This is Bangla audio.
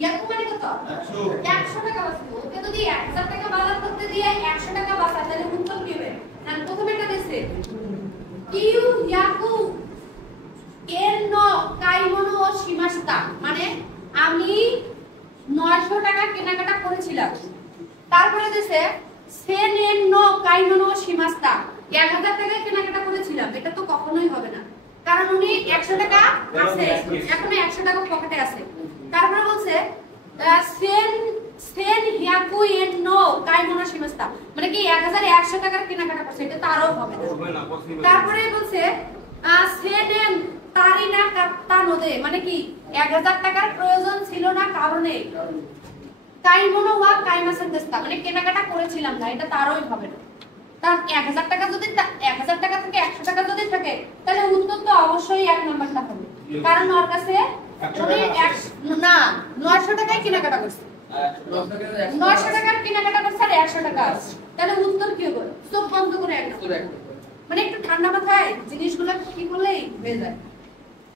ইয়াকু মানে কত 100 টাকা বাঁচলো ওকে যদি 1000 টাকা বাজার করতে দিয়ে 100 টাকা বাঁচায় তাহলে উত্তর কি হবে আর প্রথমে এটা দিছে কিউ ইয়াকু এর ন কাইমনো ও সীমাস্তা মানে আমি 900 টাকা কেনাকাটা করেছিলাম তারপরে দিছে সেন এর ন কাইমনো ও সীমাস্তা 1000 টাকা কেনাকাটা করেছিলাম এটা তো কখনোই হবে না কারণ উনি 100 টাকা আছে এখন 100 টাকা পকেটে আছে তারপরে বলছে সেন সেন হিয়াকু এর ন কাইমনো সীমাস্তা মানে কি 1100 টাকার কেনাকাটা করছে এটা তো আরো হবে না তারপরে বলছে সেন তারিনা কাত্তা নদে মানে কি 1000 টাকার প্রয়োজন ছিল না কারণে কাইমনো ওয়া কাইমাসেন দেস্তা মানে কেনাকাটা করেছিলাম না এটা তারই হবে না তার 1000 টাকা যদি 1000 টাকা থেকে 100 টাকা যদি থাকে তাহলে উত্তর তো অবশ্যই এক নাম্বারটা হবে কারণ ওর কাছে উনি না 900 টাকায় কেনাকাটা করছে 900 টাকার কেনাকাটা করছে আর 100 টাকা আছে তাহলে উত্তর কি হবে চোখ বন্ধ করে এক মানে একটু ঠান্ডা মাথায় জিনিসগুলো কি করলেই হয়ে যায়